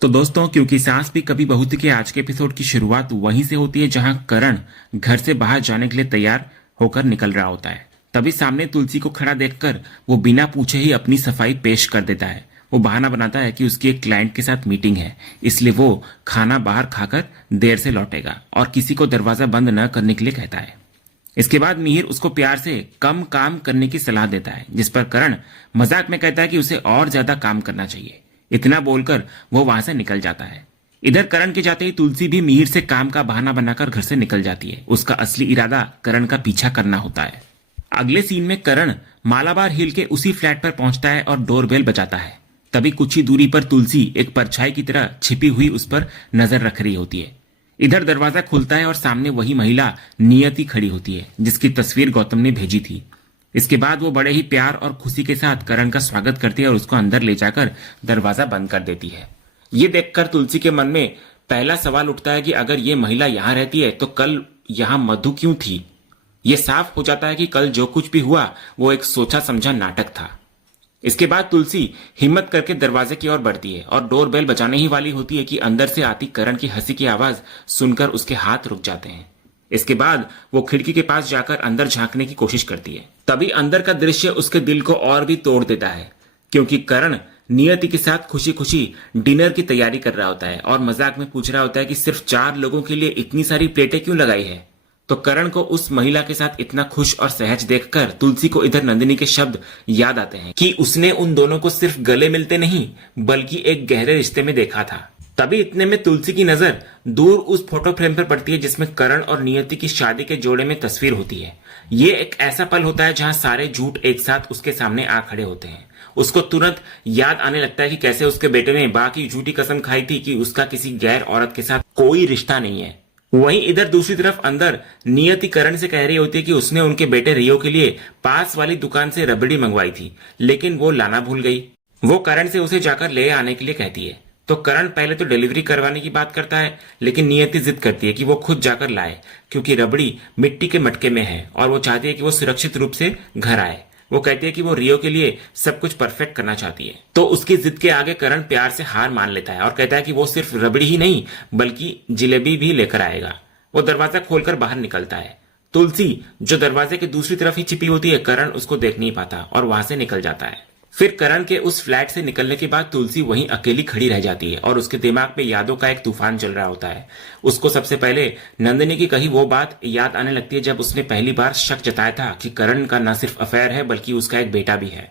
तो दोस्तों, क्योंकि सास भी कभी बहू थी के आज के एपिसोड की शुरुआत वहीं से होती है जहां करण घर से बाहर जाने के लिए तैयार होकर निकल रहा होता है। तभी सामने तुलसी को खड़ा देखकर वो बिना पूछे ही अपनी सफाई पेश कर देता है। वो बहाना बनाता है कि उसकी एक क्लाइंट के साथ मीटिंग है, इसलिए वो खाना बाहर खाकर देर से लौटेगा और किसी को दरवाजा बंद न करने के लिए कहता है। इसके बाद मिहिर उसको प्यार से कम काम करने की सलाह देता है, जिस पर करण मजाक में कहता है कि उसे और ज्यादा काम करना चाहिए। इतना बोलकर वो वहां से निकल जाता है। इधर करण के जाते ही तुलसी भी मिहिर से काम का बहाना बनाकर घर से निकल जाती है। उसका असली इरादा करण का पीछा करना होता है। अगले सीन में करण मालाबार हिल के उसी फ्लैट पर पहुंचता है और डोरबेल बजाता है। तभी कुछ ही दूरी पर तुलसी एक परछाई की तरह छिपी हुई उस पर नजर रख रही होती है। इधर दरवाजा खुलता है और सामने वही महिला नियति खड़ी होती है, जिसकी तस्वीर गौतम ने भेजी थी। इसके बाद वो बड़े ही प्यार और खुशी के साथ करण का स्वागत करती है और उसको अंदर ले जाकर दरवाजा बंद कर देती है। ये देखकर तुलसी के मन में पहला सवाल उठता है कि अगर ये महिला यहाँ रहती है तो कल यहाँ मधु क्यों थी। ये साफ हो जाता है कि कल जो कुछ भी हुआ वो एक सोचा समझा नाटक था। इसके बाद तुलसी हिम्मत करके दरवाजे की ओर बढ़ती है और डोरबेल बजाने ही वाली होती है कि अंदर से आती करण की हंसी की आवाज सुनकर उसके हाथ रुक जाते हैं। इसके बाद वो खिड़की के पास जाकर अंदर झांकने की कोशिश करती है। तभी अंदर का दृश्य उसके दिल को और भी तोड़ देता है, क्योंकि करण नियति के साथ खुशी खुशी डिनर की तैयारी कर रहा होता है और मजाक में पूछ रहा होता है कि सिर्फ 4 लोगों के लिए इतनी सारी प्लेटें क्यों लगाई है। तो करण को उस महिला के साथ इतना खुश और सहज देखकर तुलसी को इधर नंदिनी के शब्द याद आते हैं कि उसने उन दोनों को सिर्फ गले मिलते नहीं बल्कि एक गहरे रिश्ते में देखा था। तभी इतने में तुलसी की नजर दूर उस फोटो फ्रेम पर पड़ती है जिसमें करण और नियति की शादी के जोड़े में तस्वीर होती है। ये एक ऐसा पल होता है जहां सारे झूठ एक साथ उसके सामने आ खड़े होते हैं। उसको तुरंत याद आने लगता है कि कैसे उसके बेटे ने बाकी झूठी कसम खाई थी कि उसका किसी गैर औरत के साथ कोई रिश्ता नहीं है। वहीं इधर दूसरी तरफ अंदर नियति करण से कह रही होती है कि उसने उनके बेटे रियो के लिए पास वाली दुकान से रबड़ी मंगवाई थी, लेकिन वो लाना भूल गई। वो करण से उसे जाकर ले आने के लिए कहती है। तो करण पहले तो डिलीवरी करवाने की बात करता है, लेकिन नियति जिद करती है कि वो खुद जाकर लाए, क्योंकि रबड़ी मिट्टी के मटके में है और वो चाहती है कि वो सुरक्षित रूप से घर आए। वो कहती है कि वो रियो के लिए सब कुछ परफेक्ट करना चाहती है। तो उसकी जिद के आगे करण प्यार से हार मान लेता है और कहता है कि वो सिर्फ रबड़ी ही नहीं बल्कि जिलेबी भी लेकर आएगा। वो दरवाजा खोलकर बाहर निकलता है। तुलसी जो दरवाजे के दूसरी तरफ ही छिपी होती है, करण उसको देख नहीं पाता और वहां से निकल जाता है। फिर करण के उस फ्लैट से निकलने के बाद तुलसी वहीं अकेली खड़ी रह जाती है और उसके दिमाग में यादों का एक तूफान चल रहा होता है। उसको सबसे पहले नंदिनी की कही वो बात याद आने लगती है जब उसने पहली बार शक जताया था कि करण का न सिर्फ अफेयर है बल्कि उसका एक बेटा भी है।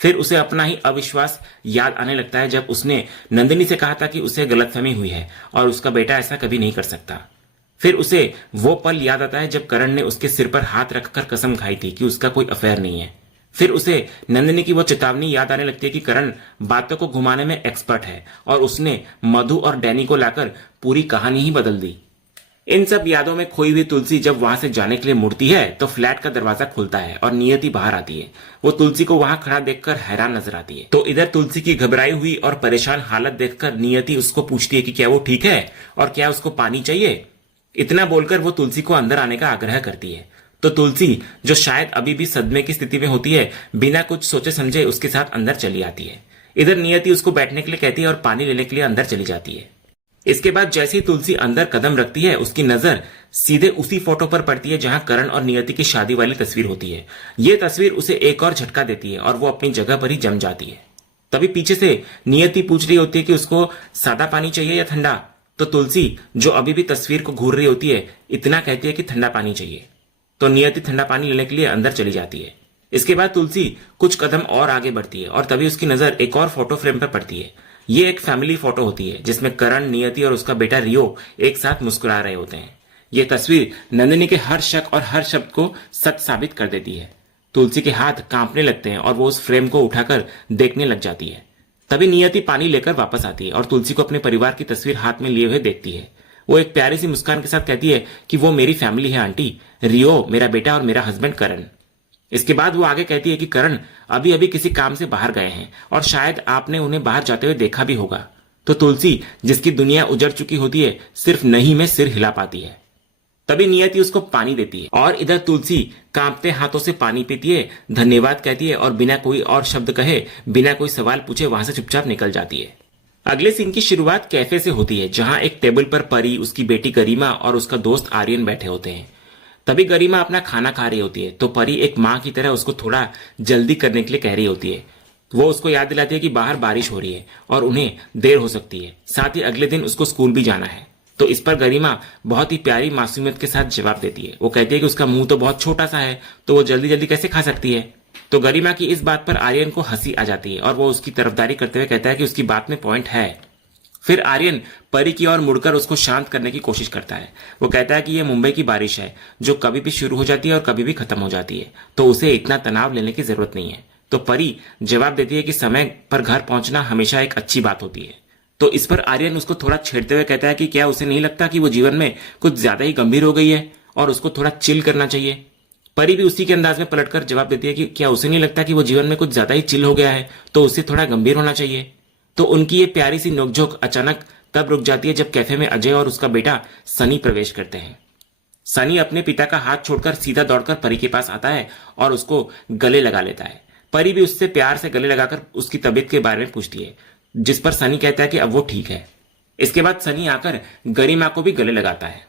फिर उसे अपना ही अविश्वास याद आने लगता है जब उसने नंदिनी से कहा था कि उसे गलतफहमी हुई है और उसका बेटा ऐसा कभी नहीं कर सकता। फिर उसे वो पल याद आता है जब करण ने उसके सिर पर हाथ रखकर कसम खाई थी कि उसका कोई अफेयर नहीं है। फिर उसे नंदिनी की वो चेतावनी याद आने लगती है कि करण बातों को घुमाने में एक्सपर्ट है और उसने मधु और डैनी को लाकर पूरी कहानी ही बदल दी। इन सब यादों में खोई हुई तुलसी जब वहां से जाने के लिए मुड़ती है तो फ्लैट का दरवाजा खुलता है और नियति बाहर आती है। वो तुलसी को वहां खड़ा देखकर हैरान नजर आती है। तो इधर तुलसी की घबराई हुई और परेशान हालत देखकर नियति उसको पूछती है कि क्या वो ठीक है और क्या उसको पानी चाहिए। इतना बोलकर वो तुलसी को अंदर आने का आग्रह करती है। तो तुलसी जो शायद अभी भी सदमे की स्थिति में होती है, बिना कुछ सोचे समझे उसके साथ अंदर चली आती है। इधर नियति उसको बैठने के लिए कहती है और पानी लेने के लिए अंदर चली जाती है। इसके बाद जैसे ही तुलसी अंदर कदम रखती है उसकी नजर सीधे उसी फोटो पर पड़ती है जहां करण और नियति की शादी वाली तस्वीर होती है। ये तस्वीर उसे एक और झटका देती है और वो अपनी जगह पर ही जम जाती है। तभी पीछे से नियति पूछ रही होती है कि उसको सादा पानी चाहिए या ठंडा। तो तुलसी जो अभी भी तस्वीर को घूर रही होती है इतना कहती है कि ठंडा पानी चाहिए। तो नियति ठंडा पानी लेने के लिए अंदर चली जाती है। इसके बाद तुलसी कुछ कदम और आगे बढ़ती है और तभी उसकी नजर एक और फोटो फ्रेम पर पड़ती है। ये एक फैमिली फोटो होती है जिसमें करण, नियति और उसका बेटा रियो एक साथ मुस्कुरा रहे होते हैं। ये तस्वीर नंदिनी के हर शक और हर शब्द को सच साबित कर देती है। तुलसी के हाथ कांपने लगते हैं और वो उस फ्रेम को उठाकर देखने लग जाती है। तभी नियति पानी लेकर वापस आती है और तुलसी को अपने परिवार की तस्वीर हाथ में लिए हुए देखती है। वो एक प्यारी सी मुस्कान के साथ कहती है कि वो मेरी फैमिली है आंटी, रियो मेरा बेटा और मेरा हस्बैंड करण। इसके बाद वो आगे कहती है कि करण अभी अभी किसी काम से बाहर गए हैं और शायद आपने उन्हें बाहर जाते हुए देखा भी होगा। तो तुलसी जिसकी दुनिया उजड़ चुकी होती है सिर्फ नहीं में सिर हिला पाती है। तभी नियति उसको पानी देती है और इधर तुलसी कांपते हाथों से पानी पीती है, धन्यवाद कहती है और बिना कोई और शब्द कहे, बिना कोई सवाल पूछे वहां से चुपचाप निकल जाती है। अगले सीन की शुरुआत कैफे से होती है, जहां एक टेबल पर परी, उसकी बेटी गरिमा और उसका दोस्त आर्यन बैठे होते हैं। तभी गरिमा अपना खाना खा रही होती है तो परी एक माँ की तरह उसको थोड़ा जल्दी करने के लिए कह रही होती है। वो उसको याद दिलाती है कि बाहर बारिश हो रही है और उन्हें देर हो सकती है, साथ ही अगले दिन उसको स्कूल भी जाना है। तो इस पर गरिमा बहुत ही प्यारी मासूमियत के साथ जवाब देती है। वो कहती है कि उसका मुंह तो बहुत छोटा सा है, तो वो जल्दी जल्दी कैसे खा सकती है। तो गरिमा की इस बात पर आर्यन को हंसी आ जाती है और वो उसकी तरफदारी करते हुए कहता है कि उसकी बात में पॉइंट है। फिर आर्यन परी की ओर मुड़कर उसको शांत करने की कोशिश करता है। वो कहता है कि यह मुंबई की बारिश है, जो कभी भी शुरू हो जाती है और कभी भी खत्म हो जाती है, तो उसे इतना तनाव लेने की जरूरत नहीं है। तो परी जवाब देती है कि समय पर घर पहुंचना हमेशा एक अच्छी बात होती है। तो इस पर आर्यन उसको थोड़ा छेड़ते हुए कहता है कि क्या उसे नहीं लगता कि वो जीवन में कुछ ज्यादा ही गंभीर हो गई है और उसको थोड़ा चिल करना चाहिए। परी भी उसी के अंदाज में पलटकर जवाब देती है कि क्या उसे नहीं लगता कि वो जीवन में कुछ ज्यादा ही चिल हो गया है, तो उसे थोड़ा गंभीर होना चाहिए। तो उनकी ये प्यारी सी नोकझोंक अचानक तब रुक जाती है जब कैफे में अजय और उसका बेटा सनी प्रवेश करते हैं। सनी अपने पिता का हाथ छोड़कर सीधा दौड़कर परी के पास आता है और उसको गले लगा लेता है। परी भी उससे प्यार से गले लगाकर उसकी तबीयत के बारे में पूछती है, जिस पर सनी कहता है कि अब वो ठीक है। इसके बाद सनी आकर गरिमा को भी गले लगाता है।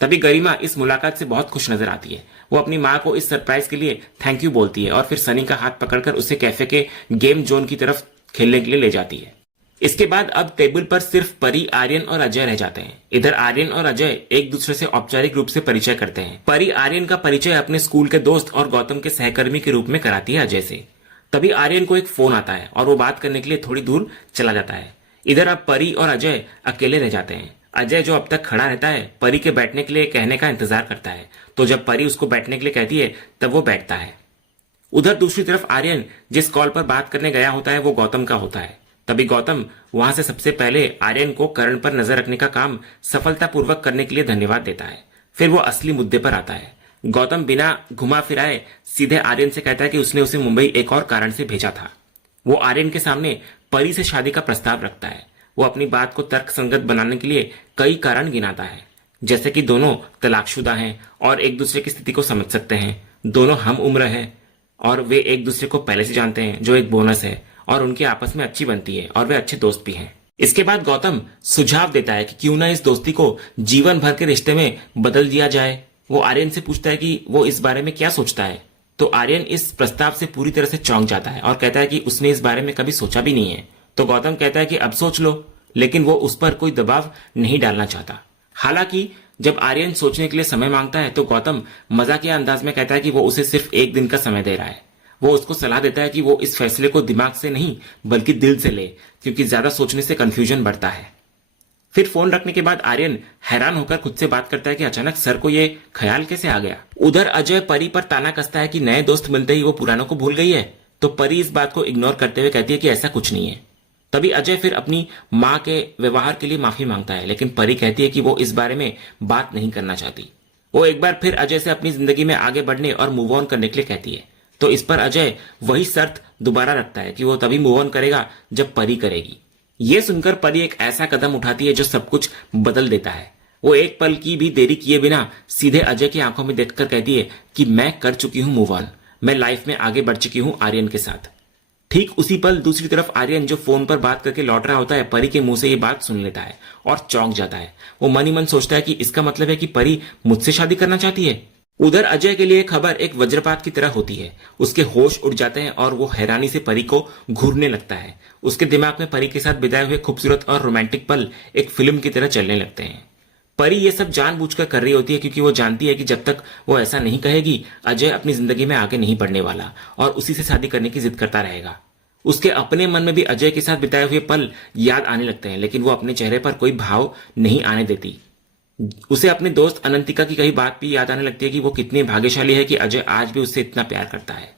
तभी गरिमा इस मुलाकात से बहुत खुश नजर आती है। वो अपनी माँ को इस सरप्राइज के लिए थैंक यू बोलती है और फिर सनी का हाथ पकड़कर उसे कैफे के गेम जोन की तरफ खेलने के लिए ले जाती है। इसके बाद अब टेबल पर सिर्फ परी, आर्यन और अजय रह जाते हैं। इधर आर्यन और अजय एक दूसरे से औपचारिक रूप से परिचय करते हैं। परी आर्यन का परिचय अपने स्कूल के दोस्त और गौतम के सहकर्मी के रूप में कराती है अजय से। तभी आर्यन को एक फोन आता है और वो बात करने के लिए थोड़ी दूर चला जाता है। इधर अब परी और अजय अकेले रह जाते हैं। अजय, जो अब तक खड़ा रहता है, परी के बैठने के लिए कहने का इंतजार करता है। तो जब परी उसको बैठने के लिए कहती है तब वो बैठता है। उधर दूसरी तरफ आर्यन जिस कॉल पर बात करने गया होता है वो गौतम का होता है। तभी गौतम वहां से सबसे पहले आर्यन को करण पर नजर रखने का काम सफलतापूर्वक करने के लिए धन्यवाद देता है। फिर वो असली मुद्दे पर आता है। गौतम बिना घुमा फिराए सीधे आर्यन से कहता है कि उसने उसे मुंबई एक और कारण से भेजा था। वो आर्यन के सामने परी से शादी का प्रस्ताव रखता है। वो अपनी बात को तर्कसंगत बनाने के लिए कई कारण गिनाता है, जैसे कि दोनों तलाकशुदा हैं और एक दूसरे की स्थिति को समझ सकते हैं, दोनों हम उम्र है और वे एक दूसरे को पहले से जानते हैं, जो एक बोनस है, और उनकी आपस में अच्छी बनती है और वे अच्छे दोस्त भी हैं। इसके बाद गौतम सुझाव देता है कि क्यों ना इस दोस्ती को जीवन भर के रिश्ते में बदल दिया जाए। वो आर्यन से पूछता है कि वो इस बारे में क्या सोचता है। तो आर्यन इस प्रस्ताव से पूरी तरह से चौंक जाता है और कहता है कि उसने इस बारे में कभी सोचा भी नहीं है। तो गौतम कहता है कि अब सोच लो, लेकिन वो उस पर कोई दबाव नहीं डालना चाहता। हालांकि जब आर्यन सोचने के लिए समय मांगता है तो गौतम मजाकिया अंदाज में कहता है कि वो उसे सिर्फ एक दिन का समय दे रहा है। वो उसको सलाह देता है कि वो इस फैसले को दिमाग से नहीं बल्कि दिल से ले, क्योंकि ज्यादा सोचने से कंफ्यूजन बढ़ता है। फिर फोन रखने के बाद आर्यन हैरान होकर खुद से बात करता है कि अचानक सर को ये ख्याल कैसे आ गया। उधर अजय परी पर ताना कसता है कि नए दोस्त मिलते ही वो पुरानों को भूल गई है। तो परी इस बात को इग्नोर करते हुए कहती है कि ऐसा कुछ नहीं है। तभी अजय फिर अपनी माँ के व्यवहार के लिए माफी मांगता है, लेकिन परी कहती है कि वो इस बारे में बात नहीं करना चाहती। वो एक बार फिर अजय से अपनी जिंदगी में आगे बढ़ने और मूव ऑन करने के लिए कहती है। तो इस पर अजय वही शर्त दोबारा रखता है कि वो तभी मूव ऑन करेगा जब परी करेगी। ये सुनकर परी एक ऐसा कदम उठाती है जो सब कुछ बदल देता है। वो एक पल की भी देरी किए बिना सीधे अजय की आंखों में देखकर कहती है कि मैं कर चुकी हूं मूव ऑन, मैं लाइफ में आगे बढ़ चुकी हूं आर्यन के साथ। ठीक उसी पल दूसरी तरफ आर्यन, जो फोन पर बात करके लौट रहा होता है, परी के मुंह से ये बात सुन लेता है और चौंक जाता है। वो मन ही मन सोचता है कि इसका मतलब है कि परी मुझसे शादी करना चाहती है। उधर अजय के लिए खबर एक वज्रपात की तरह होती है। उसके होश उड़ जाते हैं और वो हैरानी से परी को घूरने लगता है। उसके दिमाग में परी के साथ बिताए हुए खूबसूरत और रोमांटिक पल एक फिल्म की तरह चलने लगते हैं। परी ये सब जानबूझकर कर रही होती है, क्योंकि वो जानती है कि जब तक वो ऐसा नहीं कहेगी अजय अपनी जिंदगी में आगे नहीं बढ़ने वाला और उसी से शादी करने की जिद करता रहेगा। उसके अपने मन में भी अजय के साथ बिताए हुए पल याद आने लगते हैं, लेकिन वो अपने चेहरे पर कोई भाव नहीं आने देती। उसे अपने दोस्त अनंतिका की कही बात भी याद आने लगती है कि वो कितनी भाग्यशाली है कि अजय आज भी उससे इतना प्यार करता है।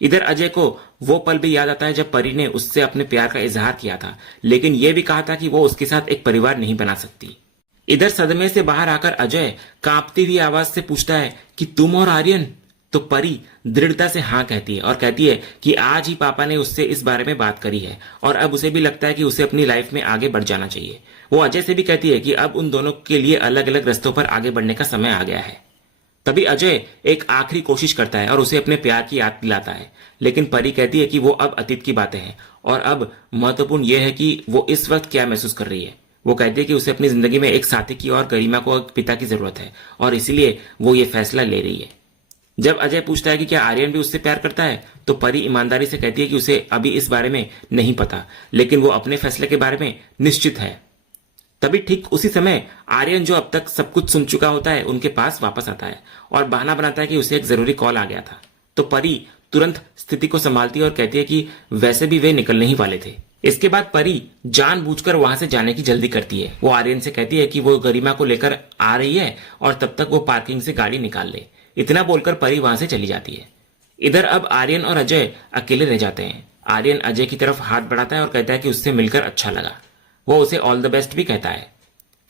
इधर अजय को वो पल भी याद आता है जब परी ने उससे अपने प्यार का इजहार किया था, लेकिन यह भी कहा था कि वो उसके साथ एक परिवार नहीं बना सकती। इधर सदमे से बाहर आकर अजय कांपती हुई आवाज से पूछता है कि तुम और आर्यन? तो परी दृढ़ता से हाँ कहती है और कहती है कि आज ही पापा ने उससे इस बारे में बात करी है और अब उसे भी लगता है कि उसे अपनी लाइफ में आगे बढ़ जाना चाहिए। वो अजय से भी कहती है कि अब उन दोनों के लिए अलग अलग रास्तों पर आगे बढ़ने का समय आ गया है। तभी अजय एक आखिरी कोशिश करता है और उसे अपने प्यार की याद दिलाता है, लेकिन परी कहती है कि वो अब अतीत की बातें हैं और अब महत्वपूर्ण यह है कि वो इस वक्त क्या महसूस कर रही है। वो कहती है कि उसे अपनी जिंदगी में एक साथी की और गरिमा को एक पिता की जरूरत है और इसीलिए वो ये फैसला ले रही है। जब अजय पूछता है कि क्या आर्यन भी उससे प्यार करता है, तो परी ईमानदारी से कहती है कि उसे अभी इस बारे में नहीं पता, लेकिन वो अपने फैसले के बारे में निश्चित है। तभी ठीक उसी समय आर्यन, जो अब तक सब कुछ सुन चुका होता है, उनके पास वापस आता है और बहाना बनाता है कि उसे एक जरूरी कॉल आ गया था। तो परी तुरंत स्थिति को संभालती है और कहती है कि वैसे भी वे निकलने ही वाले थे। इसके बाद परी जानबूझकर वहां से जाने की जल्दी करती है। वो आर्यन से कहती है कि वो गरिमा को लेकर आ रही है और तब तक वो पार्किंग से गाड़ी निकाल ले। इतना बोलकर परी वहां से चली जाती है। इधर अब आर्यन और अजय अकेले रह जाते हैं। आर्यन अजय की तरफ हाथ बढ़ाता है और कहता है कि उससे मिलकर अच्छा लगा। वो उसे ऑल द बेस्ट भी कहता है।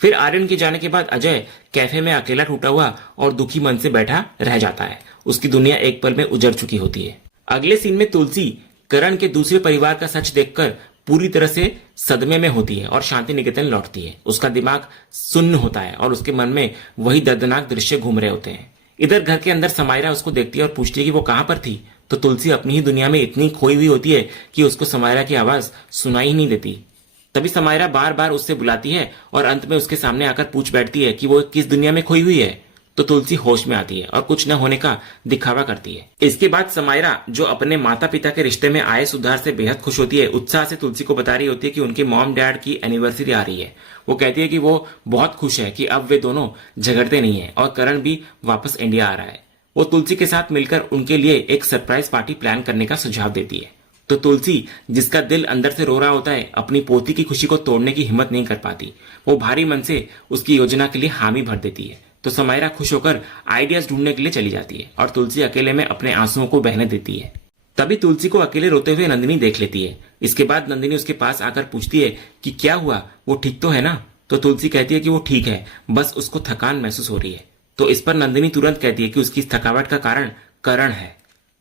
फिर आर्यन के जाने के बाद अजय कैफे में अकेला टूटा हुआ और दुखी मन से बैठा रह जाता है। उसकी दुनिया एक पल में उजड़ चुकी होती है। अगले सीन में तुलसी करण के दूसरे परिवार का सच देखकर पूरी तरह से सदमे में होती है और शांति निकेतन लौटती है। उसका दिमाग सुन्न होता है और उसके मन में वही दर्दनाक दृश्य घूम रहे होते हैं। इधर घर के अंदर समायरा उसको देखती है और पूछती है कि वो कहां पर थी। तो तुलसी अपनी ही दुनिया में इतनी खोई हुई होती है कि उसको समायरा की आवाज सुनाई ही नहीं देती। तभी समायरा बार बार उससे बुलाती है और अंत में उसके सामने आकर पूछ बैठती है कि वो किस दुनिया में खोई हुई है। तो तुलसी होश में आती है और कुछ न होने का दिखावा करती है। इसके बाद समायरा, जो अपने माता पिता के रिश्ते में आए सुधार से बेहद खुश होती है, उत्साह से तुलसी को बता रही होती है कि उनके मॉम डैड की एनिवर्सरी आ रही है। वो कहती है कि वो बहुत खुश है कि अब वे दोनों झगड़ते नहीं है और करण भी वापस इंडिया आ रहा है। वो तुलसी के साथ मिलकर उनके लिए एक सरप्राइज पार्टी प्लान करने का सुझाव देती है। तो तुलसी, जिसका दिल अंदर से रो रहा होता है, अपनी पोती की खुशी को तोड़ने की हिम्मत नहीं कर पाती। वो भारी मन से उसकी योजना के लिए हामी भर देती है। तो समायरा खुश होकर आइडियाज ढूंढने के लिए चली जाती है और तुलसी अकेले में अपने आंसुओं को बहने देती है। तभी तुलसी को अकेले रोते हुए नंदिनी देख लेती है। इसके बाद नंदिनी उसके पास आकर पूछती है कि क्या हुआ, वो ठीक तो है ना। तो तुलसी कहती है कि वो ठीक है, बस उसको थकान महसूस हो रही है। तो इस पर नंदिनी तुरंत कहती है कि उसकी इस थकावट का कारण करण है।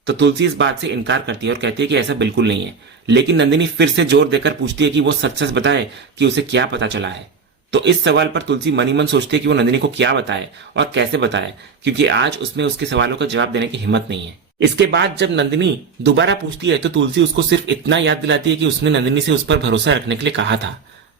तो तुलसी इस बात से इनकार करती है और कहती है कि ऐसा बिल्कुल नहीं है। लेकिन नंदिनी फिर से जोर देकर पूछती है कि वो सच सच बताए कि उसे क्या पता चला है। तो इस सवाल पर तुलसी मनी मन सोचती है कि वो नंदिनी को क्या बताए और कैसे बताए, क्योंकि आज उसमें उसके सवालों का जवाब देने की हिम्मत नहीं है। इसके बाद जब नंदिनी दोबारा पूछती है तो तुलसी उसको सिर्फ इतना याद दिलाती है कि उसने नंदिनी से उस पर भरोसा रखने के लिए कहा था।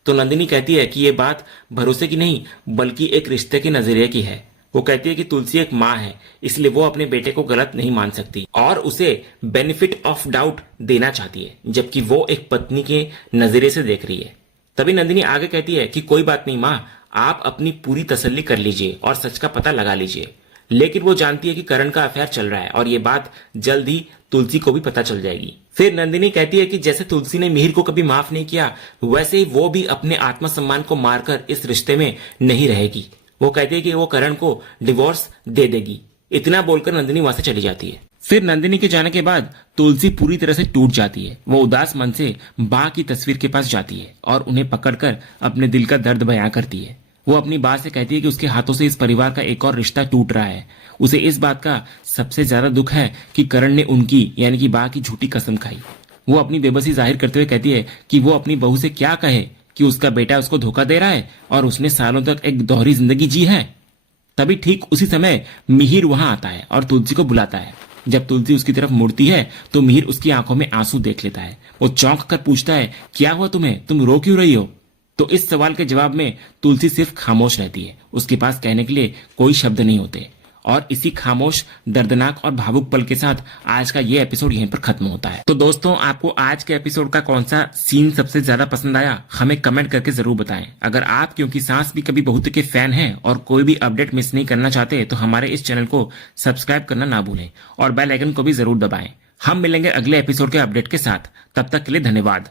तो नंदिनी कहती है कि ये बात भरोसे की नहीं बल्कि एक रिश्ते के नजरिए की है। वो कहती है कि तुलसी एक माँ है, इसलिए वो अपने बेटे को गलत नहीं मान सकती और उसे बेनिफिट ऑफ डाउट देना चाहती है, जबकि वो एक पत्नी के नजरिए से देख रही है। तभी नंदिनी आगे कहती है कि कोई बात नहीं माँ, आप अपनी पूरी तसल्ली कर लीजिए और सच का पता लगा लीजिए। लेकिन वो जानती है कि करण का अफेयर चल रहा है और ये बात जल्द ही तुलसी को भी पता चल जाएगी। फिर नंदिनी कहती है कि जैसे तुलसी ने मिहिर को कभी माफ नहीं किया, वैसे ही वो भी अपने आत्मसम्मान को मारकर इस रिश्ते में नहीं रहेगी। वो कहती है कि वो करण को डिवोर्स दे देगी। इतना बोलकर नंदिनी वहां से चली जाती है। फिर नंदिनी के जाने के बाद तुलसी पूरी तरह से टूट जाती है। वो उदास मन से बा की तस्वीर के पास जाती है और उन्हें पकड़कर अपने दिल का दर्द बयां करती है। वो अपनी बात से कहती है कि उसके हाथों से इस परिवार का एक और रिश्ता टूट रहा है। उसे इस बात का सबसे ज्यादा दुख है कि करण ने उनकी यानी कि बा की झूठी कसम खाई। वो अपनी बेबसी जाहिर करते हुए कहती है कि वो अपनी बहू से क्या कहे कि उसका बेटा उसको धोखा दे रहा है और उसने सालों तक एक दोहरी जिंदगी जी है। तभी ठीक उसी समय मिहिर वहां आता है और तुलसी को बुलाता है। जब तुलसी उसकी तरफ मुड़ती है तो मिहिर उसकी आंखों में आंसू देख लेता है। वो चौंक कर पूछता है, क्या हुआ तुम्हें, तुम रो क्यों रही हो। तो इस सवाल के जवाब में तुलसी सिर्फ खामोश रहती है। उसके पास कहने के लिए कोई शब्द नहीं होते। और इसी खामोश, दर्दनाक और भावुक पल के साथ आज का ये एपिसोड यहीं पर खत्म होता है। तो दोस्तों, आपको आज के एपिसोड का कौन सा सीन सबसे ज्यादा पसंद आया, हमें कमेंट करके जरूर बताएं। अगर आप क्योंकि सांस भी कभी बहुत के फैन हैं और कोई भी अपडेट मिस नहीं करना चाहते तो हमारे इस चैनल को सब्सक्राइब करना ना भूलें और बेल आइकन को भी जरूर दबाएं। हम मिलेंगे अगले एपिसोड के अपडेट के साथ। तब तक के लिए धन्यवाद।